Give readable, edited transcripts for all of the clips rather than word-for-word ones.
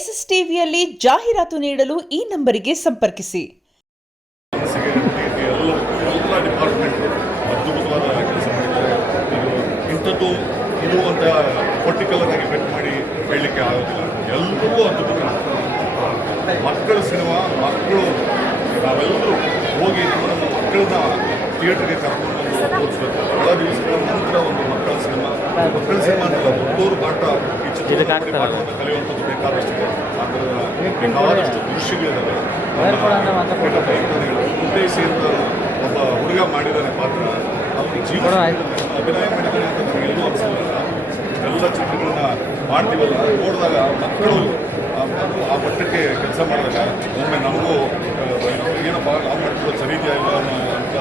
S S ಟಿವಿಯಲ್ಲಿ ಜಾಹೀರಾತು ನೀಡಲು ಈ ನಂಬರಿಗೆ ಸಂಪರ್ಕಿಸಿ. ಎಲ್ಲ ಡಿಪಾರ್ಟ್ಮೆಂಟ್ ಅದ್ಭುತವಾದ ಕೆಲಸ ಮಾಡಿದ್ದಾರೆ. ಇಂಥದ್ದು ಇದು ಅಂತ ಪರ್ಟಿಕ್ಯುಲರ್ ಆಗಿ ಬೆಟ್ ಮಾಡಿ ಹೇಳಲಿಕ್ಕೆ ಆಗೋದಿಲ್ಲ. ಎಲ್ಲರೂ ಅದ್ಭುತ ಮಕ್ಕಳ ಸಿನಿಮಾ. ಮಕ್ಕಳು ನಾವೆಲ್ಲರೂ ಹೋಗಿ ನಮ್ಮ ಮಕ್ಕಳನ್ನ ಥಿಯೇಟರ್ಗೆ ಕರ್ಕೊಂಡು ತೋರಿಸ್ಬೇಕು. ಬಹಳ ದಿವಸಗಳ ನಂತರ ಒಂದು ಮಕ್ಕಳ ಸಿನಿಮಾ ಅಂತಲ್ಲ, ಒಬ್ಬರು ಪಾಠ ಈ ಚಿತ್ರದಲ್ಲಿ ಪಾಠವನ್ನು ಕಲಿಯುವಂಥದ್ದು ಬೇಕಾದಷ್ಟಿದೆ. ಆ ಥರದ ಬೇಕಾದಷ್ಟು ದೃಶ್ಯಗಳಿದ್ದಾವೆ. ಉದ್ದೇಶಿ ಅಂತ ಒಬ್ಬ ಹುಡುಗ ಮಾಡಿದ್ದಾನೆ ಪಾತ್ರ. ಅವ್ರ ಜೀವನ ಅಭಿನಯ ಮಾಡಿದ್ದಾನೆ ಅಂತ ನಮಗೆಲ್ಲೂ ಅನಿಸಲಿಲ್ಲ. ಎಲ್ಲ ಚಿತ್ರಗಳನ್ನ ಮಾಡ್ತೀವಲ್ಲ, ನೋಡಿದಾಗ ಮಕ್ಕಳು ಆ ಮಟ್ಟಕ್ಕೆ ಕೆಲಸ ಮಾಡಿದಾಗ ಒಮ್ಮೆ ನಮಗೂ ಏನಪ್ಪ ನಾವು ಮಾಡ್ತಿರೋ ಸರಿ ಇದೆಯಾ ಇಲ್ಲ ಅಂತ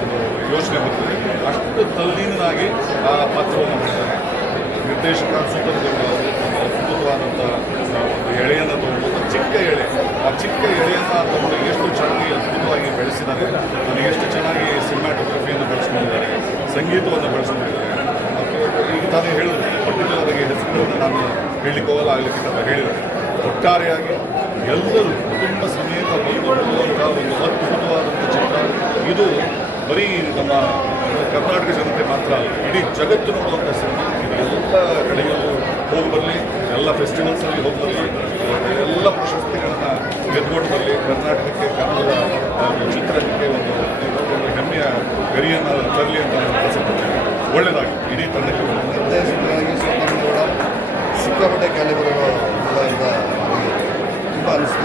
ಒಂದು ಯೋಚನೆ ಬರ್ತದೆ. ಅಷ್ಟು ತಲ್ಲೀನಾಗಿ ಆ ಪಾತ್ರವನ್ನು ಮಾಡಿದ್ದಾರೆ. ನಿರ್ದೇಶಕ ಸುಂದರಗೌಡ ಅವರು ಅದ್ಭುತವಾದಂಥ ಒಂದು ಎಳೆಯನ್ನು ತಗೊಂಡು, ಚಿಕ್ಕ ಎಳೆ, ಆ ಚಿಕ್ಕ ಎಳೆಯನ್ನು ತಗೊಂಡು ಎಷ್ಟು ಚೆನ್ನಾಗಿ ಅದ್ಭುತವಾಗಿ ಬೆಳೆಸಿದ್ದಾರೆ. ನನಗೆ ಎಷ್ಟು ಚೆನ್ನಾಗಿ ಸಿನಿಮಾಟೋಗ್ರಫಿಯನ್ನು ಬೆಳೆಸ್ಕೊಂಡಿದ್ದಾರೆ, ಸಂಗೀತವನ್ನು ಬೆಳೆಸ್ಕೊಂಡಿದ್ದಾರೆ. ಈಗ ತಾನೇ ಹೇಳಿದ್ರು, ಪರ್ಟಿಕ್ಯುಲರ್ ಆಗಿ ಹೆಸರುಗಳನ್ನು ನಾನು ಹೇಳಲಿಕ್ಕೆ ಹೋಗಲ್ಲ, ಆಗಲಿಕ್ಕೆ ಹೇಳಿದ್ದಾರೆ. ಒಟ್ಟಾರೆಯಾಗಿ ಎಲ್ಲರೂ ಕುಟುಂಬ ಸಮೇತ ಬಂದು ನೋಡುವಂಥ ಒಂದು ಅದ್ಭುತವಾದಂಥ ಚಿತ್ರ ಇದು. ಬರೀ ನಮ್ಮ ಕರ್ನಾಟಕ ಜನತೆ ಮಾತ್ರ ಅಲ್ಲ, ಇಡೀ ಜಗತ್ತು ನೋಡುವಂಥ ಸಿನಿಮಾ. ಇದು ಎಲ್ಲ ಕಡೆಯಲ್ಲೂ ಹೋಗಿ ಬರಲಿ, ಎಲ್ಲ ಫೆಸ್ಟಿವಲ್ಸಲ್ಲಿ ಹೋಗಿ ಬರಲಿ, ಎಲ್ಲ ಪ್ರಶಸ್ತಿಗಳನ್ನು ಗೆದ್ಕೊಂಡು ಬರಲಿ. ಕರ್ನಾಟಕಕ್ಕೆ, ಕನ್ನಡದ ಚಿತ್ರಕ್ಕೆ ಒಂದು ಹೆಮ್ಮೆಯ ಗರಿಯನ್ನು ತರಲಿ ಅಂತ ನಾನು ಆಸೆಪಡ್ತೇನೆ. ಒಳ್ಳೆಯದಾಗಿ ಇಡೀ ತಂಡಕ್ಕೆ ನಿರ್ದೇಶಕರಾಗಿ ಸ್ವತಂತ್ರ ಸಿಕ್ಕಾಪಟ್ಟೆ ಕ್ಯಾಲಿಬರ್ಗಳು ಈಗ ತುಂಬ ಅನಿಸ್ತು.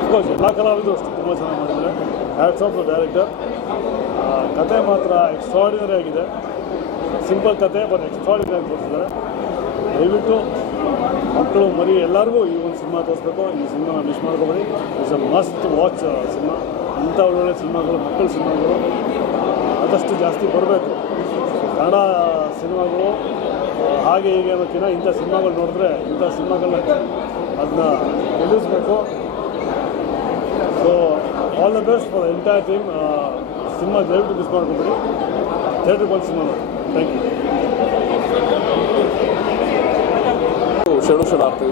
ಅಫ್ಕೋರ್ಸ್ ಎಲ್ಲ ಕಲಾವಿದರು ಅಷ್ಟು ತುಂಬ ಚೆನ್ನಾಗಿ ಮಾಡಿದ್ದಾರೆ. Hats off the director. ಕತೆ ಮಾತ್ರ ಎಕ್ಸ್ಟ್ರಾರ್ಡಿನರಿ ಆಗಿದೆ. ಸಿಂಪಲ್ ಕತೆ ಬಟ್ ಎಕ್ಸ್ಟ್ರಾರ್ಡಿನರಿ ಆಗಿ ತೋರಿಸಿದ್ದಾರೆ. ದಯವಿಟ್ಟು ಮಕ್ಕಳು ಮರಿ ಎಲ್ಲರಿಗೂ ಈ ಒಂದು ಸಿನಿಮಾ ತೋರಿಸ್ಬೇಕು. ಈ ಸಿನಿಮಾ ಮಿಸ್ ಮಾಡ್ಕೋಬೇಡಿ. It's a must watch cinema. ಇಂಥ ಒಳ್ಳೊಳ್ಳೆ ಸಿನಿಮಾಗಳು, ಮಕ್ಕಳ ಸಿನಿಮಾಗಳು ಆದಷ್ಟು ಜಾಸ್ತಿ ಬರಬೇಕು. ಕನ್ನಡ ಸಿನಿಮಾಗಳು ಹಾಗೆ ಹೀಗೆ ಅನ್ನೋಕ್ಕಿಂತ ಇಂಥ ಸಿನಿಮಾಗಳು ನೋಡಿದ್ರೆ, ಇಂಥ ಸಿನಿಮಾಗಳನ್ನ ಅದನ್ನ ಗೆಲ್ಲಿಸಬೇಕು. So all the best for entire team. ಸಿನಿಮಾ ದಯವಿಟ್ಟು ಮಿಸ್ ಮಾಡ್ಕೊಬೇಡಿ. ಥಿಯೇಟ್ರಿಗೆ ಬಂದು ಸಿನಿಮಾ ನೋಡಿ. Thank you. ಶರಣಾರ್ಥಿ.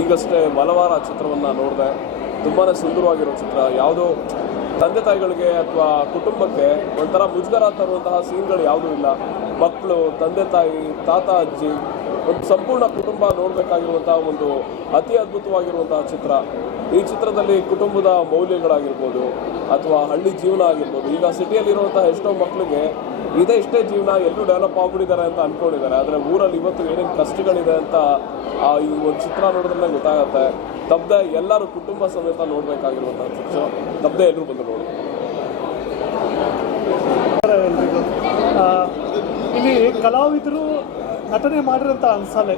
ಈಗಷ್ಟೇ ಮಲವಾರ ಚಿತ್ರವನ್ನು ನೋಡಿದೆ. ತುಂಬಾ ಸುಂದರವಾಗಿರೋ ಚಿತ್ರ. ಯಾವುದೋ ತಂದೆ ತಾಯಿಗಳಿಗೆ ಅಥವಾ ಕುಟುಂಬಕ್ಕೆ ಒಂಥರ ಮುಜುಗರ ತರುವಂತಹ ಸೀನ್ಗಳು ಯಾವುದೂ ಇಲ್ಲ. ಮಕ್ಕಳು, ತಂದೆ ತಾಯಿ, ತಾತ ಅಜ್ಜಿ, ಒಂದು ಸಂಪೂರ್ಣ ಕುಟುಂಬ ನೋಡಬೇಕಾಗಿರುವಂತಹ ಒಂದು ಅತಿ ಅದ್ಭುತವಾಗಿರುವಂತಹ ಚಿತ್ರ. ಈ ಚಿತ್ರದಲ್ಲಿ ಕುಟುಂಬದ ಮೌಲ್ಯಗಳಾಗಿರ್ಬೋದು ಅಥವಾ ಹಳ್ಳಿ ಜೀವನ ಆಗಿರ್ಬೋದು. ಈಗ ಸಿಟಿಯಲ್ಲಿರುವಂತಹ ಎಷ್ಟೋ ಮಕ್ಕಳಿಗೆ ಇಷ್ಟೇ ಜೀವನ, ಎಲ್ಲರೂ ಡೆವಲಪ್ ಆಗ್ಬಿಟ್ಟಿದ್ದಾರೆ ಅಂತ ಅಂದ್ಕೊಂಡಿದ್ದಾರೆ. ಆದರೆ ಊರಲ್ಲಿ ಇವತ್ತು ಏನೇನು ಕಷ್ಟಗಳಿದೆ ಅಂತ ಈ ಒಂದು ಚಿತ್ರ ನೋಡಿದ್ರೆ ಗೊತ್ತಾಗುತ್ತೆ. ತಪ್ಪದೆ ಎಲ್ಲರೂ ಕುಟುಂಬ ಸಮೇತ ನೋಡಬೇಕಾಗಿರುವಂಥ ಚಿತ್ರ. ತಪ್ಪದೆ ಎಲ್ಲರೂ ಬಂದು ನೋಡಿ. ಇಲ್ಲಿ ಕಲಾವಿದರು ನಟನೆ ಮಾಡಿರೋಂಥ ಅನ್ಸಲ್ಲ.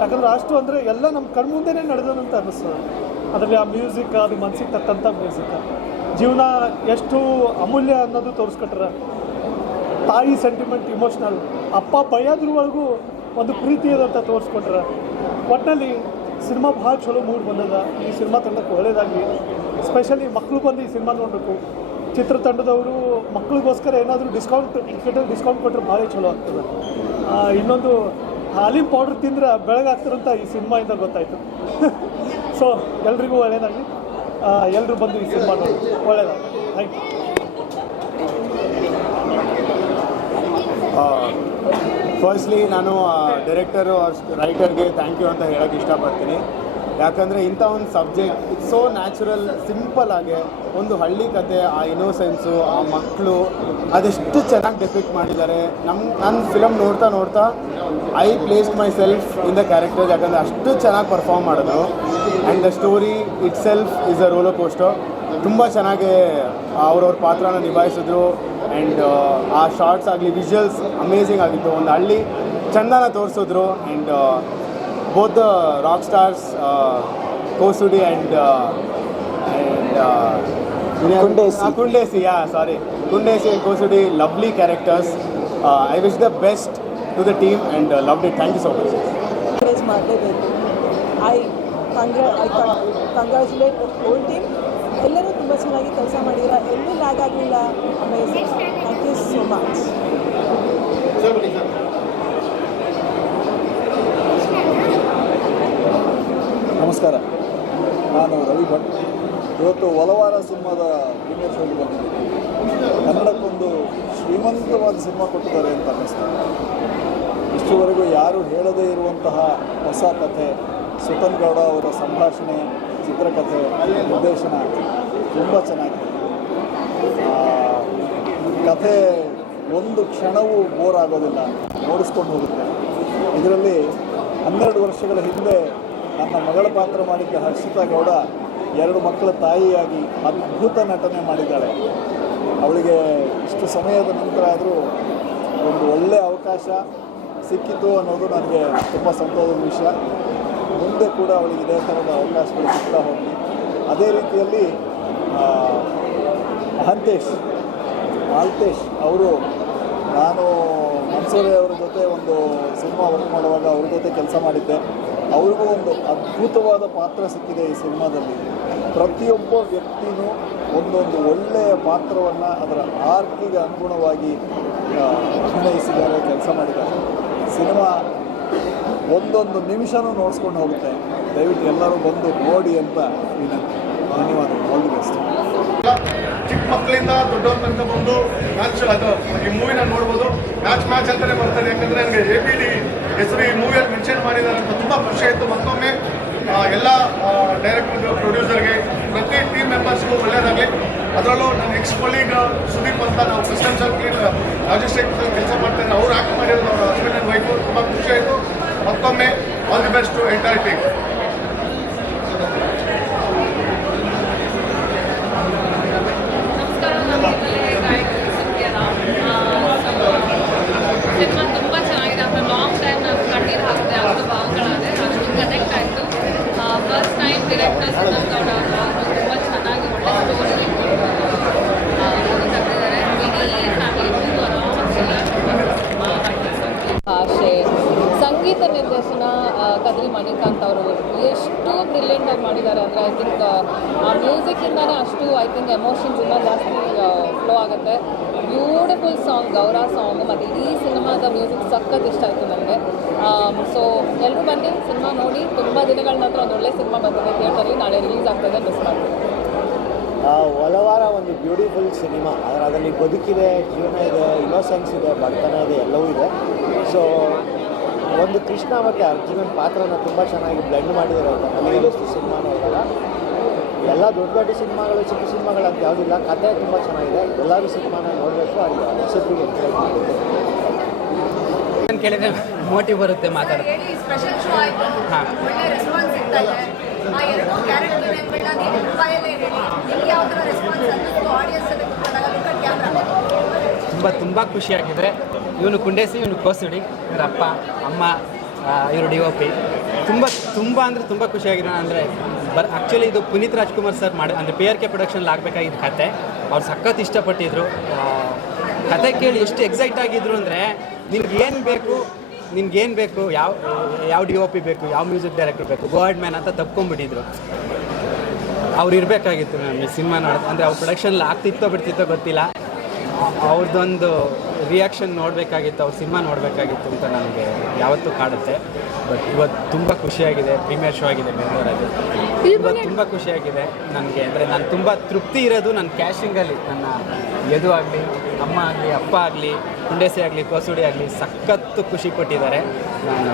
ಯಾಕಂದರೆ ಅಷ್ಟು ಅಂದರೆ ಎಲ್ಲ ನಮ್ಮ ಕಣ್ಮುಂದೆನೇ ನಡೆದಂತ ಅನ್ನಿಸ್ತದೆ. ಅದರಲ್ಲಿ ಆ ಮ್ಯೂಸಿಕ್, ಅದು ಮನಸ್ಸಿಗೆ ತಕ್ಕಂಥ ಮ್ಯೂಸಿಕ್. ಜೀವನ ಎಷ್ಟು ಅಮೂಲ್ಯ ಅನ್ನೋದು ತೋರಿಸ್ಕೊಟ್ರೆ. ತಾಯಿ ಸೆಂಟಿಮೆಂಟ್, ಇಮೋಷ್ನಲ್. ಅಪ್ಪ ಭಯದ್ರೊಳಗೂ ಒಂದು ಪ್ರೀತಿಯಾದಂಥ ತೋರಿಸ್ಕೊಟ್ರೆ. ಒಟ್ಟಿನಲ್ಲಿ ಸಿನಿಮಾ ಭಾಳ ಚಲೋ ಮೂಡ್ ಬಂದದ. ಈ ಸಿನಿಮಾ ತಂಡಕ್ಕೆ ಒಳ್ಳೆಯದಾಗಲಿ. ಸ್ಪೆಷಲಿ ಮಕ್ಕಳು ಬಂದು ಈ ಸಿನಿಮಾ ನೋಡಬೇಕು. ಚಿತ್ರತಂಡದವರು ಮಕ್ಕಳಿಗೋಸ್ಕರ ಏನಾದರೂ ಟಿಕೆಟಲ್ಲಿ ಡಿಸ್ಕೌಂಟ್ ಕೊಟ್ಟರೆ ಭಾಳ ಚಲೋ ಆಗ್ತದೆ. ಇನ್ನೊಂದು ಹಾಲಿನ ಪೌಡ್ರ್ ತಿಂದರೆ ಬೆಳಗಾಗ್ತಿರಂತ ಈ ಸಿನಿಮಾಯಿಂದ ಗೊತ್ತಾಯಿತು. ಸೊ ಎಲ್ರಿಗೂ ಒಳ್ಳೆಯದಾಗಲಿ. ಎಲ್ಲರೂ ಬಂದು ಈ ಸಿನಿಮಾ ನೋಡಿ. ಒಳ್ಳೆಯದಾಗಲಿ. Thank you. ಫಸ್ಟ್ಲಿ ನಾನು ಡೈರೆಕ್ಟರು ರೈಟರ್ಗೆ ಥ್ಯಾಂಕ್ ಯು ಅಂತ ಹೇಳೋಕ್ಕೆ ಇಷ್ಟಪಡ್ತೀನಿ. ಯಾಕಂದರೆ ಇಂಥ ಒಂದು subject it's so natural, simple ಆಗಿ ಒಂದು ಹಳ್ಳಿ ಕತೆ, ಆ ಇನೋಸೆನ್ಸು, ಆ ಮಕ್ಕಳು ಅದೆಷ್ಟು ಚೆನ್ನಾಗಿ ಡೆಪಿಕ್ಟ್ ಮಾಡಿದ್ದಾರೆ. ನನ್ನ ಫಿಲಮ್ ನೋಡ್ತಾ I placed my self in the characters. ಯಾಕಂದರೆ ಅಷ್ಟು ಚೆನ್ನಾಗಿ ಪರ್ಫಾರ್ಮ್ ಮಾಡೋದು. And the story it self is a roller coaster. ತುಂಬ ಚೆನ್ನಾಗಿ ಅವ್ರವ್ರ ಪಾತ್ರನ ನಿಭಾಯಿಸಿದ್ರು. ಆ್ಯಂಡ್ ಆ ಶಾರ್ಟ್ಸ್ ಆಗಲಿ, ವಿಜುವಲ್ಸ್ ಅಮೇಝಿಂಗ್ ಆಗಿತ್ತು. ಒಂದು ಹಳ್ಳಿ ಚಂದನ ತೋರಿಸಿದ್ರು. And both the rock stars, Kosudi and Kundesi, Kundesi and Kosudi, lovely characters. I wish the best to the team and loved it. Thank you so much. I congratulate the whole team. ಎಲ್ಲರೂ ತುಂಬ ಚೆನ್ನಾಗಿ ಕೆಲಸ ಮಾಡಿದ್ದೀರಾ. ಎಲ್ಲೂ lag ಆಗಲಿಲ್ಲ. Amazing. Thank you so much. ನಮಸ್ಕಾರ. ನಾನು ರವಿ ಭಟ್. ಇವತ್ತು ಒಲವಾರ ಸಿನಿಮಾದ ಪ್ರೀಮಿಯರ್ ಶೋಗೆ ಬಂದಿದ್ದೀನಿ. ಕನ್ನಡಕ್ಕೊಂದು ಶ್ರೀಮಂತವಾದ ಸಿನಿಮಾ ಕೊಟ್ಟಿದ್ದಾರೆ ಅಂತ ಅನ್ನಿಸ್ತಾರೆ. ಇಷ್ಟುವರೆಗೂ ಯಾರು ಹೇಳದೇ ಇರುವಂತಹ ಹೊಸ ಕಥೆ, ಸುತನ್ ಗೌಡ ಅವರ ಸಂಭಾಷಣೆ, ಚಿತ್ರಕಥೆ, ನಿರ್ದೇಶನ ತುಂಬ ಚೆನ್ನಾಗಿದೆ. ಕಥೆ ಒಂದು ಕ್ಷಣವೂ ಬೋರ್ ಆಗೋದಿಲ್ಲ, ನೋಡಿಸ್ಕೊಂಡು ಹೋಗುತ್ತೆ. ಇದರಲ್ಲಿ 12 ವರ್ಷಗಳ ಹಿಂದೆ ನನ್ನ ಮಗಳ ಪಾತ್ರ ಮಾಡಿದ್ದ ಹರ್ಷಿತಾ ಗೌಡ 2 ಮಕ್ಕಳ ತಾಯಿಯಾಗಿ ಅದ್ಭುತ ನಟನೆ ಮಾಡಿದ್ದಾಳೆ. ಅವಳಿಗೆ ಇಷ್ಟು ಸಮಯದ ನಂತರ ಆದರೂ ಒಂದು ಒಳ್ಳೆಯ ಅವಕಾಶ ಸಿಕ್ಕಿತು ಅನ್ನೋದು ನನಗೆ ತುಂಬ ಸಂತೋಷದ ವಿಷಯ. ಮುಂದೆ ಕೂಡ ಅವಳಿಗೆ ಇದೇ ಥರದ ಅವಕಾಶಗಳು ಸಿಗ್ತಾ ಹೋಗಲಿ. ಅದೇ ರೀತಿಯಲ್ಲಿ ಮಾಲ್ತೇಶ್ ಅವರು, ನಾನು ಮನ್ಸೂರೆ ಅವರ ಜೊತೆ ಒಂದು ಸಿನಿಮಾ ವರ್ಕ್ ಮಾಡುವಾಗ ಅವ್ರ ಜೊತೆ ಕೆಲಸ ಮಾಡಿದ್ದೆ. ಅವ್ರಿಗೂ ಒಂದು ಅದ್ಭುತವಾದ ಪಾತ್ರ ಸಿಕ್ಕಿದೆ ಈ ಸಿನಿಮಾದಲ್ಲಿ. ಪ್ರತಿಯೊಬ್ಬ ವ್ಯಕ್ತಿಯೂ ಒಂದೊಂದು ಒಳ್ಳೆಯ ಪಾತ್ರವನ್ನು ಅದರ ಆರ್ಕಿಗೆ ಅನುಗುಣವಾಗಿ ಅಭಿನಯಿಸಿದ್ದಾರೆ, ಕೆಲಸ ಮಾಡಿದ್ದಾರೆ. ಸಿನಿಮಾ ಒಂದೊಂದು ನಿಮಿಷನೂ ನೋಡಿಸ್ಕೊಂಡು ಹೋಗುತ್ತೆ. ದಯವಿಟ್ಟು ಎಲ್ಲರೂ ಬಂದು ನೋಡಿ ಅಂತ ವಿನಂತಿ. ಧನ್ಯವಾದ. All the best. ಚಿಕ್ಕ ಮಕ್ಕಳಿಂದ ದೊಡ್ಡವ್ರ ತನಕ ಬಂದು ಮ್ಯಾಚ್ ಅದು ಈ ಮೂವಿನ ನೋಡ್ಬೋದು. ಮ್ಯಾಚ್ ಅಂತಲೇ ಬರ್ತಾರೆ. ಯಾಕಂದರೆ ನನಗೆ ABD ಹೆಸರು ಈ ಮೂವಿಯಲ್ಲಿ ಮೆನ್ಷನ್ ಮಾಡಿದ್ದಾರೆ ಅಂತ ತುಂಬ ಖುಷಿ ಆಯಿತು. ಮತ್ತೊಮ್ಮೆ ಎಲ್ಲ ಡೈರೆಕ್ಟರ್ಗೆ, ಪ್ರೊಡ್ಯೂಸರ್ಗೆ, ಪ್ರತಿ ಟೀಮ್ ಮೆಂಬರ್ಸ್ಗೂ ಒಳ್ಳೆಯದಾಗಲಿ. ಅದರಲ್ಲೂ ನನ್ನ ಎಕ್ಸ್ ಕೊಲೀಗ್ ಸುದೀಪ್ ಅಂತ, ನಾವು ಕಸ್ಟಮ್ ಸರ್ಕಲ್ ಲಾಜಿಸ್ಟಿಕ್ಸ್ ಕೆಲಸ ಮಾಡ್ತಾರೆ. ಅವ್ರು ಆ್ಯಕ್ಟ್ ಮಾಡಿರೋದು ಅವ್ರ ಹಸ್ಬೆಂಡ್ ಆ್ಯಂಡ್ ವೈಫು. ತುಂಬ ಖುಷಿ ಆಯಿತು. ಮತ್ತೊಮ್ಮೆ all the best to entire team. Cinema ತುಂಬ ಚೆನ್ನಾಗಿದೆ. ಆಫ್ಟರ್ ಲಾಂಗ್ ಟೈಮ್ ನಾನು ಕಣ್ಣೀರು ಹಾಕಿದೆ, ಅಷ್ಟು ಭಾವಗಳಾದರೆ ಅಷ್ಟು ಕನೆಕ್ಟ್ ಆಯಿತು. ಫಸ್ಟ್ ಟೈಮ್ ಡಿರೆಕ್ಟರ್ ಸುತನ್ ಗೌಡ ಅವರು ತುಂಬ ಚೆನ್ನಾಗಿ ಒಳ್ಳೆ ಸ್ಟೋರಿ ತೆಗೆದಿದ್ದಾರೆ. ಇಡೀ ಫ್ಯಾಮಿಲಿಗೂ ಭಾಷೆ, ಸಂಗೀತ ನಿರ್ದೇಶನ ಕದ್ರಿ ಮಣಿಕಾಂತ್ ಅವರು ಎಷ್ಟು ಬ್ರಿಲಿಯಂಟಾಗಿ ಮಾಡಿದ್ದಾರೆ ಅಂದರೆ ಐ ಥಿಂಕ್ ಆ ಮ್ಯೂಸಿಕ್ಕಿಂದನೇ ಅಷ್ಟು ಐ ಥಿಂಕ್ ಎಮೋಷನ್ಸಿಂದ ಜಾಸ್ತಿ ಫ್ಲೋ ಆಗುತ್ತೆ. ಬ್ಯೂಟಿಫುಲ್ ಸಾಂಗ್, ಗೌರ ಸಾಂಗ್, ಮತ್ತು ಇಡೀ ಸಿನಿಮಾದ ಮ್ಯೂಸಿಕ್ ಸಖತ್ ಇಷ್ಟ ಆಯಿತು ನನಗೆ. ಸೊ ಎಲ್ಲರೂ ಬನ್ನಿ, ಸಿನಿಮಾ ನೋಡಿ. ತುಂಬ ದಿನಗಳ ನಂತರ ಒಂದು ಒಳ್ಳೆ ಸಿನಿಮಾ ಬಂದಿದೆ ಥಿಯೇಟರಲ್ಲಿ. ನಾಳೆ ರಿಲೀಸ್ ಆಗ್ತದೆ, ಮಿಸ್ ಮಾಡ್ತೀನಿ. ಒಲವಾರ ಒಂದು ಬ್ಯೂಟಿಫುಲ್ ಸಿನಿಮಾ. ಅದರಲ್ಲಿ ಬದುಕಿದೆ, ಜೀವನ ಇದೆ, ಇನ್ನೋಸೆನ್ಸ್ ಇದೆ, ಬಡತನ ಇದೆ, ಎಲ್ಲವೂ ಇದೆ. ಸೊ ಒಂದು ಕೃಷ್ಣ ಮತ್ತು ಅರ್ಜುನನ ಪಾತ್ರನ ತುಂಬ ಚೆನ್ನಾಗಿ ಬ್ಲೆಂಡ್ ಮಾಡಿದ್ದಾರೆ ಅಂತ ನನಗೆ ಸಿನಿಮಾ ನೋಡಿದಾಗ. ಎಲ್ಲ ದೊಡ್ಡ ದೊಡ್ಡ ಸಿನಿಮಾಗಳು, ಚಿಕ್ಕ ಸಿನಿಮಾಗಳು ಅಂತ ಯಾವುದಿಲ್ಲ, ಕಥೆ ತುಂಬ ಚೆನ್ನಾಗಿದೆ. ಎಲ್ಲರೂ ಸಿನಿಮಾನ ನೋಡಬೇಕು. ಅಲ್ಲಿ ಹೊಸಬ್ರಿಗೆ ಎನ್ಕರೇಜ್ ಮಾಡಬೇಕು. ಕೇಳಿದರೆ ಮೋಟಿವ್ ಬರುತ್ತೆ ಮಾತಾಡೋದು. ಹಾಂ, ತುಂಬ ಖುಷಿಯಾಗಿದೆ. ಇವನು ಕುಂಡೇಸಿ, ಇವನು ಕೋಸುಡಿ, ಇವರ ಅಪ್ಪ ಅಮ್ಮ, ಇವರು DOP. ತುಂಬ ಅಂದರೆ ತುಂಬ ಖುಷಿಯಾಗಿದೆ. ಅಂದರೆ ಆ್ಯಕ್ಚುಲಿ ಇದು ಪುನೀತ್ ರಾಜ್ಕುಮಾರ್ ಸರ್ ಮಾಡಿ, ಅಂದರೆ PRK ಪ್ರೊಡಕ್ಷನ್ಲಿ ಆಗಬೇಕಾಗಿದ್ದ ಕತೆ. ಅವ್ರು ಸಖತ್ ಇಷ್ಟಪಟ್ಟಿದ್ರು. ಕತೆ ಕೇಳಿ ಎಷ್ಟು ಎಕ್ಸೈಟ್ ಆಗಿದ್ರು ಅಂದರೆ, ನಿನ್ಗೇನು ಬೇಕು, ಯಾವ DOP ಬೇಕು, ಯಾವ ಮ್ಯೂಸಿಕ್ ಡೈರೆಕ್ಟರ್ ಬೇಕು, ಗೋಲ್ಡ್ ಮ್ಯಾನ್ ಅಂತ ತಪ್ಕೊಂಡ್ಬಿಟ್ಟಿದ್ರು. ಅವ್ರು ಇರಬೇಕಾಗಿತ್ತು ನಮಗೆ ಸಿನಿಮಾ ನೋಡೋದು. ಅಂದರೆ ಅವ್ರ ಪ್ರೊಡಕ್ಷನ್ಲಿ ಆಗ್ತಿತ್ತೋ ಬಿಡ್ತಿತ್ತೋ ಗೊತ್ತಿಲ್ಲ. ಅವ್ರದ್ದೊಂದು ರಿಯಾಕ್ಷನ್ ನೋಡಬೇಕಾಗಿತ್ತು, ಅವ್ರ ಸಿನಿಮಾ ನೋಡಬೇಕಾಗಿತ್ತು ಅಂತ ನನಗೆ ಯಾವತ್ತೂ ಕಾಡುತ್ತೆ. ಬಟ್ ಇವತ್ತು ತುಂಬ ಖುಷಿಯಾಗಿದೆ. ಪ್ರೀಮಿಯರ್ ಶೋ ಆಗಿದೆ ಬೆಂಗಳೂರಲ್ಲಿ. ಇವತ್ತು ತುಂಬ ಖುಷಿಯಾಗಿದೆ ನನಗೆ. ಅಂದರೆ ನಾನು ತುಂಬ ತೃಪ್ತಿ ಇರೋದು ನನ್ನ ಕ್ಯಾಸ್ಟಿಂಗಲ್ಲಿ. ನನ್ನ ಯದು ಆಗಲಿ, ಅಮ್ಮ ಆಗಲಿ, ಅಪ್ಪ ಆಗಲಿ, ಕುಂಡೇಸಿ ಆಗಲಿ, ಕೋಸುಡಿ ಆಗಲಿ ಸಖತ್ತು ಖುಷಿ ಕೊಟ್ಟಿದ್ದಾರೆ. ನಾನು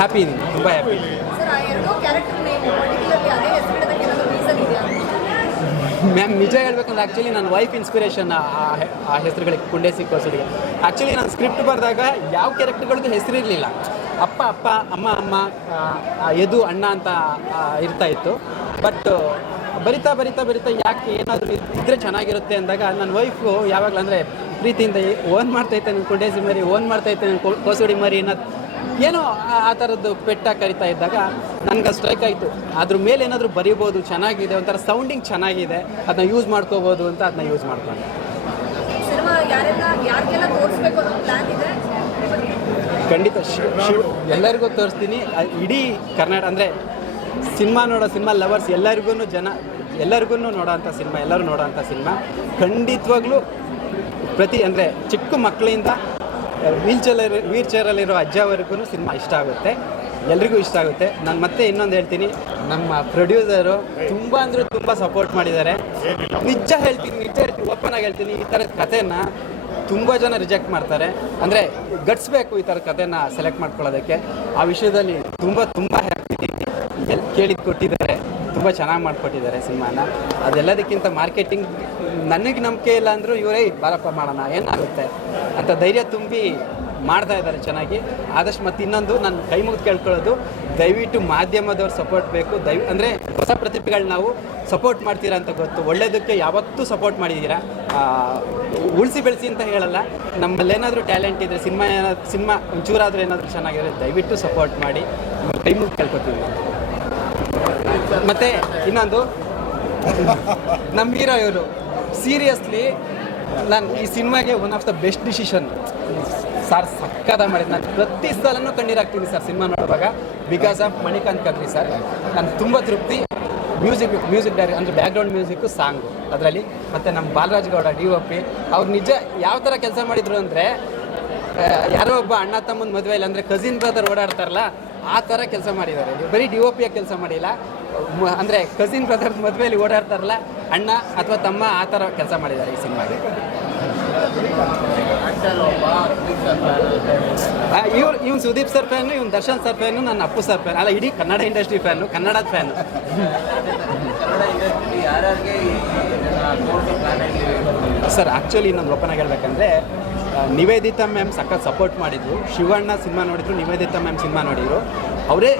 ಹ್ಯಾಪಿ ಇದ್ದೀನಿ, ತುಂಬ ಹ್ಯಾಪಿ ಇದ್ದೀನಿ. ಮ್ಯಾಮ್ ನಿಜ ಹೇಳ್ಬೇಕಂದ್ರೆ ಆ್ಯಕ್ಚುಲಿ ನನ್ನ ವೈಫ್ ಇನ್ಸ್ಪಿರೇಷನ್ ಆ ಹೆಸರುಗಳಿಗೆ, ಕುಂಡೇಸಿ, ಕೋಸುಡಿಗೆ. ಆ್ಯಕ್ಚುಲಿ ನಾನು ಸ್ಕ್ರಿಪ್ಟ್ ಬರೆದಾಗ ಯಾವ ಕ್ಯಾರೆಕ್ಟರ್ಗಳಿಗೂ ಹೆಸರಿರಲಿಲ್ಲ. ಅಪ್ಪ ಅಮ್ಮ, ಯದು ಅಣ್ಣ ಅಂತ ಇರ್ತಾಯಿತ್ತು. ಬಟ್ ಬರಿತಾ ಯಾಕೆ ಏನಾದರೂ ಇದ್ದರೆ ಚೆನ್ನಾಗಿರುತ್ತೆ ಅಂದಾಗ ನನ್ನ ವೈಫು ಯಾವಾಗಲೂ ಅಂದರೆ ಪ್ರೀತಿಯಿಂದ ಓನ್ ಮಾಡ್ತೈತೆ ನನ್ನ ಕುಂಡೇಸಿ ಮರಿ, ಓನ್ ಮಾಡ್ತೈತೆ ನನ್ನ ಕೋಸುಡಿ ಮರಿ ಏನೋ ಆ ಥರದ್ದು ಪೆಟ್ಟಾಗಿ ಕರಿತಾ ಇದ್ದಾಗ ನನಗೆ ಸ್ಟ್ರೈಕ್ ಆಯಿತು. ಅದ್ರ ಮೇಲೆ ಏನಾದರೂ ಬರೀಬೋದು, ಚೆನ್ನಾಗಿದೆ, ಒಂಥರ ಸೌಂಡಿಂಗ್ ಚೆನ್ನಾಗಿದೆ, ಅದನ್ನ ಯೂಸ್ ಮಾಡ್ಕೋಬೋದು ಅಂತ ಅದನ್ನ ಯೂಸ್ ಮಾಡ್ಕೊಂಡೆ. ಖಂಡಿತ ಎಲ್ಲರಿಗೂ ತೋರಿಸ್ತೀನಿ. ಇಡೀ ಕರ್ನಾಟಕ ಅಂದರೆ ಸಿನಿಮಾ ಲವರ್ಸ್ ಎಲ್ಲರಿಗೂ ನೋಡೋಂಥ ಸಿನಿಮಾ, ಎಲ್ಲರೂ ನೋಡೋಂಥ ಸಿನಿಮಾ. ಖಂಡಿತವಾಗ್ಲೂ ಅಂದರೆ ಚಿಕ್ಕ ಮಕ್ಕಳಿಂದ ವೀಲ್ ಚೇರಲ್ಲಿರೋ ಅಜ್ಜವರೆಗೂ ಸಿನಿಮಾ ಇಷ್ಟ ಆಗುತ್ತೆ. ಎಲ್ರಿಗೂ ಇಷ್ಟ ಆಗುತ್ತೆ. ನಾನು ಮತ್ತೆ ಇನ್ನೊಂದು ಹೇಳ್ತೀನಿ, ನಮ್ಮ ಪ್ರೊಡ್ಯೂಸರು ತುಂಬ ಅಂದರೆ ತುಂಬ ಸಪೋರ್ಟ್ ಮಾಡಿದ್ದಾರೆ. ನಿಜ ಹೇಳ್ತೀನಿ, ಓಪನ್ ಆಗಿ ಹೇಳ್ತೀನಿ, ಈ ಥರದ ಕಥೆನ ತುಂಬ ಜನ ರಿಜೆಕ್ಟ್ ಮಾಡ್ತಾರೆ. ಅಂದರೆ ಗಟ್ಸ್ಬೇಕು ಈ ಥರದ ಕಥೆನ ಸೆಲೆಕ್ಟ್ ಮಾಡ್ಕೊಳ್ಳೋದಕ್ಕೆ. ಆ ವಿಷಯದಲ್ಲಿ ತುಂಬ ಹ್ಯಾಪಿ. ಕೇಳಿದ್ದು ಕೊಟ್ಟಿದ್ದಾರೆ, ತುಂಬ ಚೆನ್ನಾಗಿ ಮಾಡಿಕೊಟ್ಟಿದ್ದಾರೆ ಸಿನಿಮಾನ. ಅದೆಲ್ಲದಕ್ಕಿಂತ ಮಾರ್ಕೆಟಿಂಗ್ ನನಗೆ ನಂಬಿಕೆ ಇಲ್ಲ ಅಂದರೂ ಇವರೇ ಬಾರಪ್ಪ ಮಾಡೋಣ ಏನಾಗುತ್ತೆ ಅಂತ ಧೈರ್ಯ ತುಂಬಿ ಮಾಡ್ತಾ ಇದ್ದಾರೆ ಚೆನ್ನಾಗಿ. ಆದಷ್ಟು ಮತ್ತು ಇನ್ನೊಂದು ನಾನು ಕೈ ಮುಗಿದು ಕೇಳ್ಕೊಳ್ಳೋದು, ದಯವಿಟ್ಟು ಮಾಧ್ಯಮದವ್ರು ಸಪೋರ್ಟ್ ಬೇಕು. ಅಂದರೆ ಹೊಸ ಪ್ರತಿಭೆಗಳು ನಾವು ಸಪೋರ್ಟ್ ಮಾಡ್ತೀರಾ ಅಂತ ಗೊತ್ತು, ಒಳ್ಳೆಯದಕ್ಕೆ ಯಾವತ್ತೂ ಸಪೋರ್ಟ್ ಮಾಡಿದ್ದೀರಾ. ಉಳಿಸಿ ಬೆಳೆಸಿ ಅಂತ ಹೇಳಲ್ಲ, ನಮ್ಮಲ್ಲೇನಾದರೂ ಟ್ಯಾಲೆಂಟ್ ಇದ್ದರೆ ಸಿನಿಮಾ ಒಂಚೂರಾದರೂ ಏನಾದರೂ ಚೆನ್ನಾಗಿದ್ರೆ ದಯವಿಟ್ಟು ಸಪೋರ್ಟ್ ಮಾಡಿ, ಕೈ ಮುಗಿದು ಕೇಳ್ಕೊತೀವಿ. ಮತ್ತು ಇನ್ನೊಂದು ನಮ್ಮ ಹೀರೋ ಇವರು ಸೀರಿಯಸ್ಲಿ ನಾನು ಈ ಸಿನಿಮಾಗೆ one of the best decision sir. ಸಕ್ಕದ ಮಾಡಿದ್ದು. ನಾನು ಪ್ರತಿ ಸಲನೂ ಕಣ್ಣೀರಾಗ್ತೀನಿ ಸರ್ ಸಿನಿಮಾ ನೋಡುವಾಗ, because of Manikanth Kadri sir. ನಾನು ತುಂಬ ತೃಪ್ತಿ. ಮ್ಯೂಸಿಕ್ ಡೈರೆಕ್ಟ್ ಅಂದರೆ ಬ್ಯಾಕ್ಗ್ರೌಂಡ್ ಮ್ಯೂಸಿಕ್ಕು ಸಾಂಗು ಅದರಲ್ಲಿ. ಮತ್ತು ನಮ್ಮ ಬಾಲರಾಜ್ ಗೌಡ DOP ಅವ್ರು ನಿಜ ಯಾವ ಥರ ಕೆಲಸ ಮಾಡಿದರು ಅಂದರೆ, ಯಾರೋ ಒಬ್ಬ ಅಣ್ಣ ತಮ್ಮನ ಮದುವೆಯಲ್ಲಿ ಅಂದರೆ ಕಸಿನ್ ಬ್ರದರ್ ಓಡಾಡ್ತಾರಲ್ಲ ಆ ಥರ ಕೆಲಸ ಮಾಡಿದ್ದಾರೆ. ಬರೀ DOP ಕೆಲಸ ಮಾಡಿಲ್ಲ, ಅಂದರೆ ಕಸಿನ್ ಬ್ರದರ್ ಮದುವೆಯಲ್ಲಿ ಓಡಾಡ್ತಾರಲ್ಲ ಅಣ್ಣ ಅಥವಾ ತಮ್ಮ, ಆ ಥರ ಕೆಲಸ ಮಾಡಿದ್ದಾರೆ ಈ ಸಿನಿಮಾಗೆ. ಇವ್ನು ಸುದೀಪ್ ಸರ್ ಫ್ಯಾನು, ಇವ್ನು ದರ್ಶನ್ ಸರ್ ಫ್ಯಾನು, ನನ್ನ ಅಪ್ಪು ಸರ್ ಫ್ಯಾನ್, ಅಲ್ಲ ಇಡೀ ಕನ್ನಡ ಇಂಡಸ್ಟ್ರಿ ಫ್ಯಾನು, ಕನ್ನಡದ ಫ್ಯಾನು. ಸರ್ ಆ್ಯಕ್ಚುಲಿ ಇನ್ನೊಂದು ಓಪನ್ ಆಗಿ ಹೇಳ್ಬೇಕಂದ್ರೆ, ನಿವೇದಿತಾ ಮ್ಯಾಮ್ ಸಖತ್ ಸಪೋರ್ಟ್ ಮಾಡಿದ್ರು. ಶಿವಣ್ಣ ಸಿನಿಮಾ ನೋಡಿದ್ರು, ನಿವೇದಿತಾ ಮ್ಯಾಮ್ ಸಿನಿಮಾ ನೋಡಿದ್ರು. ಅವರೇ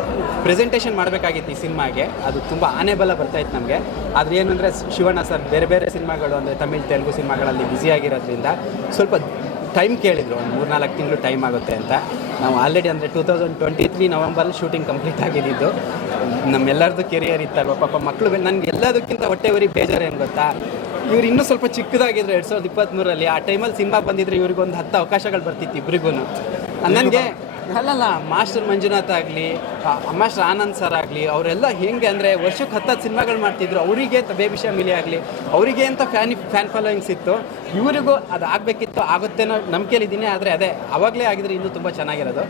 ಪ್ರೆಸೆಂಟೇಷನ್ ಮಾಡಬೇಕಾಗಿತ್ತು ಈ ಸಿನಿಮಾಗೆ. ಅದು ತುಂಬ ಆನೆಬಲ ಬರ್ತಾಯಿತ್ತು ನಮಗೆ. ಆದರೆ ಏನಂದರೆ ಶಿವಣ್ಣ ಸರ್ ಬೇರೆ ಸಿನಿಮಾಗಳು ಅಂದರೆ ತಮಿಳ್ ತೆಲುಗು ಸಿನಿಮಾಗಳಲ್ಲಿ ಬ್ಯುಸಿಯಾಗಿರೋದ್ರಿಂದ ಸ್ವಲ್ಪ ಟೈಮ್ ಕೇಳಿದರು, ಒಂದು 3-4 ತಿಂಗಳು ಟೈಮ್ ಆಗುತ್ತೆ ಅಂತ. ನಾವು ಆಲ್ರೆಡಿ ಅಂದರೆ 2023 ನವಂಬರಲ್ಲಿ ಶೂಟಿಂಗ್ ಕಂಪ್ಲೀಟ್ ಆಗಿದ್ದು. ನಮ್ಮೆಲ್ಲರದ್ದು ಕೆರಿಯರ್ ಇತ್ತಲ್ವ, ಪಾಪ ಮಕ್ಕಳು. ನನಗೆ ಎಲ್ಲದಕ್ಕಿಂತ ಹೊಟ್ಟೆ ಉರಿ ಬೇಜಾರು ಏನು ಗೊತ್ತಾ, ಇವ್ರು ಇನ್ನೂ ಸ್ವಲ್ಪ ಚಿಕ್ಕದಾಗಿದ್ರು 2023ರಲ್ಲಿ. ಆ ಟೈಮಲ್ಲಿ ಸಿನಿಮಾ ಬಂದಿದ್ರೆ ಇವ್ರಿಗೊಂದು 10 ಅವಕಾಶಗಳು ಬರ್ತಿತ್ತು ಇಬ್ರಿಗೂ. ನನಗೆ ಅಲ್ಲಲ್ಲ ಮಾಸ್ಟರ್ ಮಂಜುನಾಥ್ ಆಗಲಿ, ಮಾಸ್ಟರ್ ಆನಂದ್ ಸರ್ ಆಗಲಿ, ಅವರೆಲ್ಲ ಹೇಗೆ ಅಂದರೆ ವರ್ಷಕ್ಕೆ 10 ಸಿನಿಮಾಗಳು ಮಾಡ್ತಿದ್ರು. ಅವರಿಗೆ ಅಂತ ಬೇಬಿ ಶಾಮಿಲಿ ಆಗಲಿ, ಅವರಿಗೆ ಅಂತ ಫ್ಯಾನ್ ಫಾಲೋಯಿಂಗ್ಸ್ ಇತ್ತು. ಇವರಿಗೂ ಅದು ಆಗಬೇಕಿತ್ತು, ಆಗುತ್ತೇನೋ ನಂಬಿಕೆಯಲ್ಲಿದ್ದೀನಿ. ಆದರೆ ಅದೇ ಆವಾಗಲೇ ಆಗಿದ್ರೆ ಇನ್ನೂ ತುಂಬ ಚೆನ್ನಾಗಿರೋದು.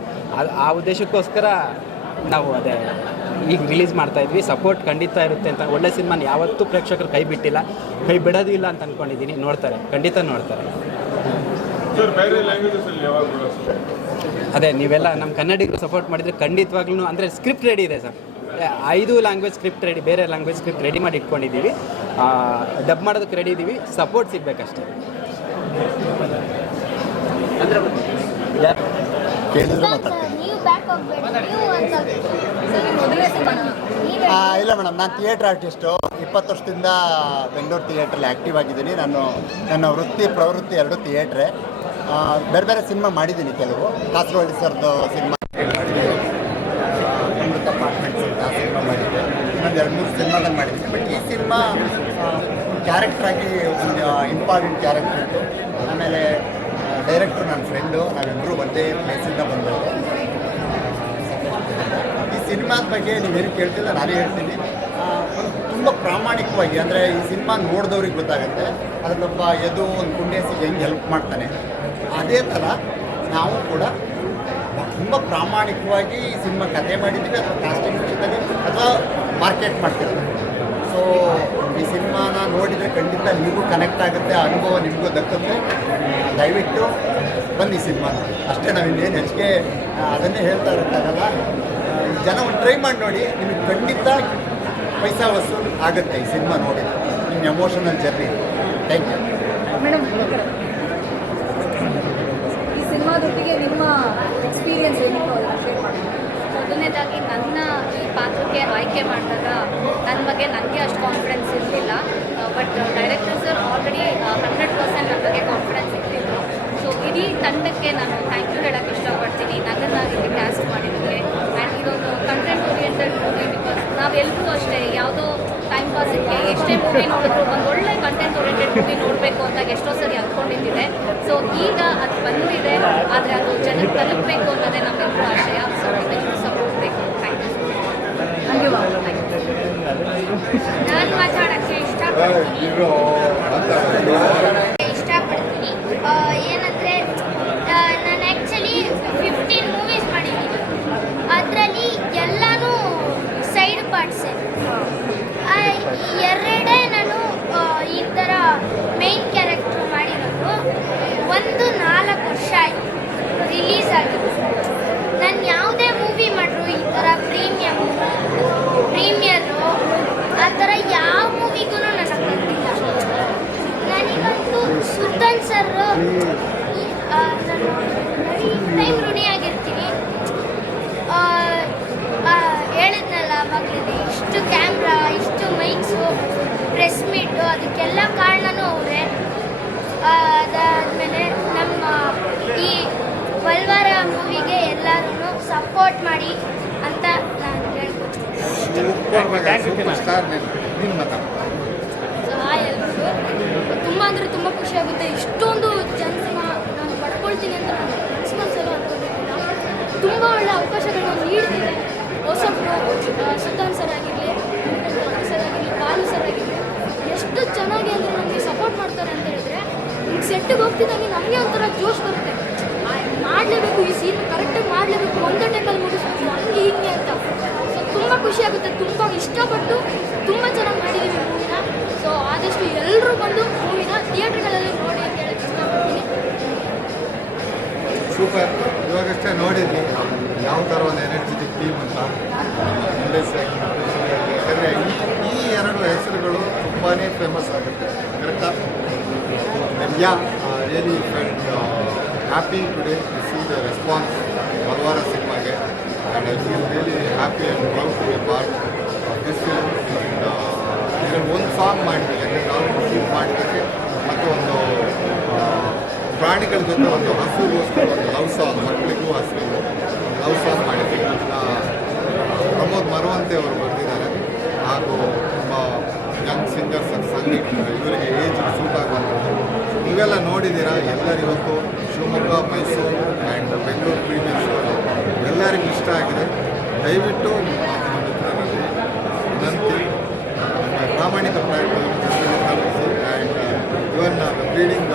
ಆ ಉದ್ದೇಶಕ್ಕೋಸ್ಕರ ನಾವು ಅದೇ ಈಗ ರಿಲೀಸ್ ಮಾಡ್ತಾಯಿದ್ವಿ. ಸಪೋರ್ಟ್ ಖಂಡಿತ ಇರುತ್ತೆ ಅಂತ. ಒಳ್ಳೆ ಸಿನಿಮಾನ ಯಾವತ್ತೂ ಪ್ರೇಕ್ಷಕರು ಕೈ ಬಿಟ್ಟಿಲ್ಲ, ಕೈ ಬಿಡೋದು ಇಲ್ಲ ಅಂತ ಅಂದ್ಕೊಂಡಿದ್ದೀನಿ. ನೋಡ್ತಾರೆ, ಖಂಡಿತ ನೋಡ್ತಾರೆ. ಅದೇ ನೀವೆಲ್ಲ ನಮ್ಮ ಕನ್ನಡಿಗರು ಸಪೋರ್ಟ್ ಮಾಡಿದರೆ ಖಂಡಿತವಾಗ್ಲೂ. ಅಂದರೆ ಸ್ಕ್ರಿಪ್ಟ್ ರೆಡಿ ಇದೆ ಸರ್, 5 ಲ್ಯಾಂಗ್ವೇಜ್ ಸ್ಕ್ರಿಪ್ಟ್ ರೆಡಿ, ಬೇರೆ ಲ್ಯಾಂಗ್ವೇಜ್ ಸ್ಕ್ರಿಪ್ಟ್ ರೆಡಿ ಮಾಡಿ ಇಟ್ಕೊಂಡಿದ್ದೀವಿ. ಡಬ್ ಮಾಡೋದಕ್ಕೆ ರೆಡಿ ಇದ್ದೀವಿ, ಸಪೋರ್ಟ್ ಸಿಗಬೇಕಷ್ಟೇ. ಇಲ್ಲ ಮೇಡಮ್, ನಾನು ಥಿಯೇಟ್ರ್ ಆರ್ಟಿಸ್ಟು. 20 ವರ್ಷದಿಂದ ಬೆಂಗಳೂರು ಥಿಯೇಟ್ರಲ್ಲಿ ಆ್ಯಕ್ಟಿವ್ ಆಗಿದ್ದೀನಿ. ನನ್ನ ಪ್ರವೃತ್ತಿ 2 ಥಿಯೇಟ್ರೆ. ಬೇರೆ ಸಿನಿಮಾ ಮಾಡಿದ್ದೀನಿ. ಕೆಲವು ಕಾಸರವಳ್ಳಿ ಸರ್ದು ಸಿನಿಮಾ ಅಮೃತ ಅಪಾರ್ಟ್ಮೆಂಟ್ಸ್ ಅಂತ ಸಿನಿಮಾ ಮಾಡಿದ್ದೆ. ಇನ್ನೊಂದು 2-3 ಸಿನಿಮಾದಲ್ಲಿ ಮಾಡಿದ್ದೀನಿ. ಬಟ್ ಈ ಸಿನಿಮಾ ಕ್ಯಾರೆಕ್ಟ್ರಾಗಿ ಒಂದು ಇಂಪಾರ್ಟೆಂಟ್ ಕ್ಯಾರೆಕ್ಟರ್ ಇತ್ತು. ಆಮೇಲೆ ಡೈರೆಕ್ಟ್ರು ನನ್ನ ಫ್ರೆಂಡು, ನಾವಿಬ್ಬರು ಒಂದೇ ಪ್ಲೇಸಿಂದ ಬಂದವರು. ಈ ಸಿನಿಮಾದ ಬಗ್ಗೆ ನೀವೇನು ಕೇಳ್ತಿಲ್ಲ, ನಾನೇ ಹೇಳ್ತೀನಿ. ತುಂಬ ಪ್ರಾಮಾಣಿಕವಾಗಿ, ಅಂದರೆ ಈ ಸಿನಿಮಾ ನೋಡಿದವ್ರಿಗೆ ಗೊತ್ತಾಗುತ್ತೆ ಅದರಲ್ಲೊಬ್ಬ ಒಂದು ಪುಣ್ಯಸಿಗೆ ಹೆಂಗೆ ಹೆಲ್ಪ್ ಮಾಡ್ತಾನೆ. ಅದೇ ಥರ ನಾವು ಕೂಡ ತುಂಬ ಪ್ರಾಮಾಣಿಕವಾಗಿ ಈ ಸಿನಿಮಾ ಕಥೆ ಮಾಡಿದ್ದೀವಿ, ಅಥವಾ ಕಾಸ್ಟಿಂಗ್ ವಿಷಯದಲ್ಲಿ ಅಥವಾ ಮಾರ್ಕೆಟ್ ಮಾಡ್ತಿರೋದು. ಸೊ ಈ ಸಿನಿಮಾನ ನೋಡಿದರೆ ಖಂಡಿತ ನಿಮಗೂ ಕನೆಕ್ಟ್ ಆಗುತ್ತೆ, ಅನುಭವ ನಿಮಗೂ ದಕ್ಕುತ್ತೆ. ದಯವಿಟ್ಟು ಬನ್ನಿ ಸಿನಿಮಾ ಅಷ್ಟೇ. ನಾವಿನ್ನೇನು ಹೆಚ್ಚಿಗೆ ಅದನ್ನೇ ಹೇಳ್ತಾ ಇರೋಕ್ಕಾಗಲ್ಲ. ಜನ ಒಂದು ಟ್ರೈ ಮಾಡಿ ನೋಡಿ, ನಿಮಗೆ ಖಂಡಿತ ಪೈಸಾ ವಸೂಲು ಆಗುತ್ತೆ ಈ ಸಿನಿಮಾ ನೋಡಿದ್ರೆ. ನಿಮ್ಮ emotional journey. Thank you madam. ಈ ಸಿನಿಮಾದೊಟ್ಟಿಗೆ ನಿಮ್ಮ ಎಕ್ಸ್ಪೀರಿಯನ್ಸ್ ಏನಿತ್ತು ಅದನ್ನು ಶೇರ್ ಮಾಡಿ. ಮೊದಲನೇದಾಗಿ ನನ್ನ ಈ ಪಾತ್ರಕ್ಕೆ ಆಯ್ಕೆ ಮಾಡಿದಾಗ ನನ್ನ ಬಗ್ಗೆ ನನಗೆ ಅಷ್ಟು ಕಾನ್ಫಿಡೆನ್ಸ್ ಇರಲಿಲ್ಲ. ಬಟ್ ಡೈರೆಕ್ಟರ್ ಸರ್ ಆಲ್ರೆಡಿ 100% ನನ್ನ ಬಗ್ಗೆ ಕಾನ್ಫಿಡೆನ್ಸ್ ಇಟ್ಟಿದ್ರು. ಸೊ ಇಡೀ ತಂಡಕ್ಕೆ ನಾನು ಥ್ಯಾಂಕ್ ಯು ಹೇಳೋಕ್ಕೆ ಇಷ್ಟಪಡ್ತೀನಿ, ನನ್ನನ್ನು ಇಲ್ಲಿ ಕ್ಯಾಸ್ಟ್ ಮಾಡಿದ್ದಕ್ಕೆ. ಆ್ಯಂಡ್ ಇದೊಂದು ಕಂಟೆಂಟ್ ಓರಿಯೆಂಟೆಡ್ ಮೂವಿ. ಬಿಕಾಸ್ ನಾವೆಲ್ಲರೂ ಅಷ್ಟೇ ಯಾವುದೋ ಟೈಮ್ ಪಾಸಿಗೆ ಎಷ್ಟೇ ಮೂವಿ ನೋಡಿದ್ರು ಒಂದು ಒಳ್ಳೆ ಕಂಟೆಂಟ್ ಓರಿಯೆಂಟೆಡ್ ಮೂವಿ ನೋಡಬೇಕು ಅಂತ ಎಷ್ಟೋ ಸರಿ ಅಂದ್ಕೊಂಡಿದ್ದಿದೆ. ಸೊ ಈಗ ಅದು ಬಂದಿದೆ, ಆದರೆ ಅದು ಜನಕ್ಕೆ ತಲುಪಬೇಕು ಅನ್ನೋದೇ ನಮ್ಮೆಲ್ಲರೂ ಆಶಯ. ಸೊ ನೀವೆಲ್ಲರೂ ಸಪೋರ್ಟ್ ಬೇಕು. Thank you. ನಾನು ಮಾತಾಡೋಕ್ಕೆ ಇಷ್ಟಪಡ್ತೀನಿ. ಏನಂದರೆ ನಾನು ಆ್ಯಕ್ಚುಲಿ 15 ಮೂವೀಸ್ ಮಾಡಿದ್ದೀನಿ. ಅದರಲ್ಲಿ ಮಾಡಿಸೆ. ಎರಡೇ ನಾನು ಈ ಥರ ಮೇನ್ ಕ್ಯಾರೆಕ್ಟ್ರ್ ಮಾಡಿರೋದು. 4 ವರ್ಷ ಆಯಿತು ರಿಲೀಸ್ ಆಗಿದೆ. ನಾನು ಯಾವುದೇ ಮೂವಿ ಮಾಡಿದ್ರು ಈ ಥರ ಪ್ರೀಮಿಯರು ಆ ಥರ ಯಾವ ಮೂವಿಗೂ ನನಗೆ ಬಂದಿಲ್ಲ. ನನಗಂತೂ ಸುಲ್ತಾನ್ ಸರ್ ನಾನು ಟೈಮ್ ಋಣಿಯಾಗಿರ್ತೀನಿ. ಹೇಳಿದ್ನಲ್ಲ ಆವಾಗಲೇ, ಇಷ್ಟು ಕ್ಯಾಮ್ರಾ, ಇಷ್ಟು ಮೈಕ್ಸು, ಪ್ರೆಸ್ ಮೀಟು, ಅದಕ್ಕೆಲ್ಲ ಕಾರಣನೂ ಅವರೇ. ಅದಾದಮೇಲೆ ನಮ್ಮ ಈ ವಲ್ವಾರ ಮೂವಿಗೆ ಎಲ್ಲರೂ ಸಪೋರ್ಟ್ ಮಾಡಿ ಅಂತ ನಾನು ಕೇಳ್ಕೊತೀನಿ. ಎಲ್ರಿಗೂ ತುಂಬ ಅಂದರೆ ತುಂಬ ಖುಷಿಯಾಗುತ್ತೆ. ಇಷ್ಟೊಂದು ಜನಸಮ ನಾನು ಪಡ್ಕೊಳ್ತೀನಿ ಅಂತ ನಾನು ಮನಸ್ಸಲ್ಲೂ ಅಂದ್ಕೊಂಡಿದ್ದಿಲ್ಲ. ತುಂಬ ಒಳ್ಳೆ ಅವಕಾಶಗಳನ್ನ ನೀಡ್ತಿದೆ ಹೊಸಬ್ರು. ಸುಲ್ತಾನ್ ಸರ್ ಆಗಿರಲಿ, ಸರ್ ಆಗಿರಲಿ, ಬಾಲು ಸರ್ ಆಗಿರಲಿ, ಎಷ್ಟು ಚೆನ್ನಾಗಿ ಅಂದರೆ ನಮಗೆ ಸಪೋರ್ಟ್ ಮಾಡ್ತಾರೆ ಅಂತ ಹೇಳಿದ್ರೆ, ನಮ್ಗೆ ಸೆಟ್ಟಿಗೆ ಹೋಗ್ತಿದ್ದಂಗೆ ನಮಗೆ ಒಂಥರ ಜೋಶ್ ಬರುತ್ತೆ. ಮಾಡಲೇಬೇಕು, ಈ ಸೀನ್ ಕರೆಕ್ಟಾಗಿ ಮಾಡಲೇಬೇಕು, ಒಂದೇ ಟೈಮಲ್ಲಿ ಮುಗಿಸ್ಬೇಕು, ಹಂಗೆ ಹಿಂಗೆ ಅಂತ. ಸೊ ತುಂಬ ಖುಷಿಯಾಗುತ್ತೆ. ತುಂಬ ಇಷ್ಟಪಟ್ಟು ತುಂಬ ಚೆನ್ನಾಗಿ ಮಾಡಿದ್ದೀವಿ ಮೂವಿನ. ಸೊ ಆದಷ್ಟು ಎಲ್ಲರೂ ಬಂದು ಮೂವಿನ ಥಿಯೇಟ್ರ್ಗಳಲ್ಲಿ ನೋಡಿ ಅಂತ ಹೇಳಕ್ಕೆ ಇಷ್ಟಪಡ್ತೀನಿ. ಸೂಪರ್. ಇವಾಗಷ್ಟೇ ನೋಡಿದ್ವಿ ಯಾವ ಥರ ಒಂದು ಎನರ್ಜೆಟಿಕ್ ಟೀಮ್ ಅಂತ ಇಂಡಸ್ಟ್ರಿ. ಯಾಕಂದರೆ ಈ 2 ಹೆಸರುಗಳು ತುಂಬಾ ಫೇಮಸ್ ಆಗುತ್ತೆ. ಕರೆಕ್ಟಾ? Yeah really felt happy today to see the response ವಲ್ವಾರ ಸಿನಿಮಾಗೆ. And I feel really happy and proud to be part of this film. ಇದರಲ್ಲಿ ಒಂದು ಸಾಂಗ್ ಮಾಡಿದ್ವಿ, ಯಾಕಂದರೆ ನಾವು ಶೂಟ್ ಮಾಡಿದ್ದಕ್ಕೆ, ಮತ್ತು ಒಂದು ಪ್ರಾಣಿಗಳ ಜೊತೆ ಒಂದು ಹಸುಗೋಸ್ಕರ ಒಂದು ಲವ್ ಸಾಂಗ್, ಮಕ್ಕಳಿಗೂ ಹಸುವಿಗೂ ಲವ್ ಸಾಂಗ್ ಮಾಡಿದ್ವಿ. ಪ್ರಮೋದ್ ಮರವಂತೆ ಅವರು ಬರೆದಿದ್ದಾರೆ, ಹಾಗೂ ತುಂಬ ಯಂಗ್ ಸಿಂಗರ್ಸ್ ಸಂಗೀತರು, ಇವರಿಗೆ ಏಜ್ ಸೂಟ್ ಆಗುವಂಥದ್ದು. ನೀವೆಲ್ಲ ನೋಡಿದ್ದೀರಾ. ಎಲ್ಲರಿವತ್ತು Shivamogga, Mysuru and Bengaluru premiere show ಎಲ್ಲರಿಗೂ ಇಷ್ಟ ಆಗಿದೆ. ದಯವಿಟ್ಟು ನಿಮ್ಮ ಮಿತ್ರರಲ್ಲಿ ವಿನಂತಿ, ಪ್ರಾಮಾಣಿಕ ಪ್ರಯತ್ನವನ್ನು ಜನರಿಗೆ ತಲುಪಿಸಿ. And even breeding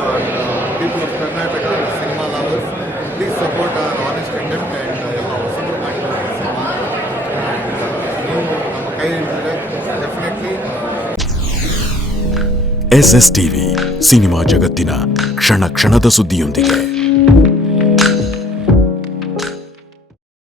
people of Karnataka cinema lovers, please support our honest attempt. And ಎಲ್ಲ ಹೊಸಬರು ಮಾಡಿದ್ದಾರೆ ಸಿನಿಮಾ. ಆ್ಯಂಡ್ ನೀವು ನಮ್ಮ ಕೈ ಹಿಡಿದ್ರೆ ಡೆಫಿನೆಟ್ಲಿ. SS ಟಿವಿ, ಸಿನಿಮಾ ಜಗತ್ತಿನ ಕ್ಷಣ ಕ್ಷಣದ ಸುದ್ದಿಯೊಂದಿಗೆ.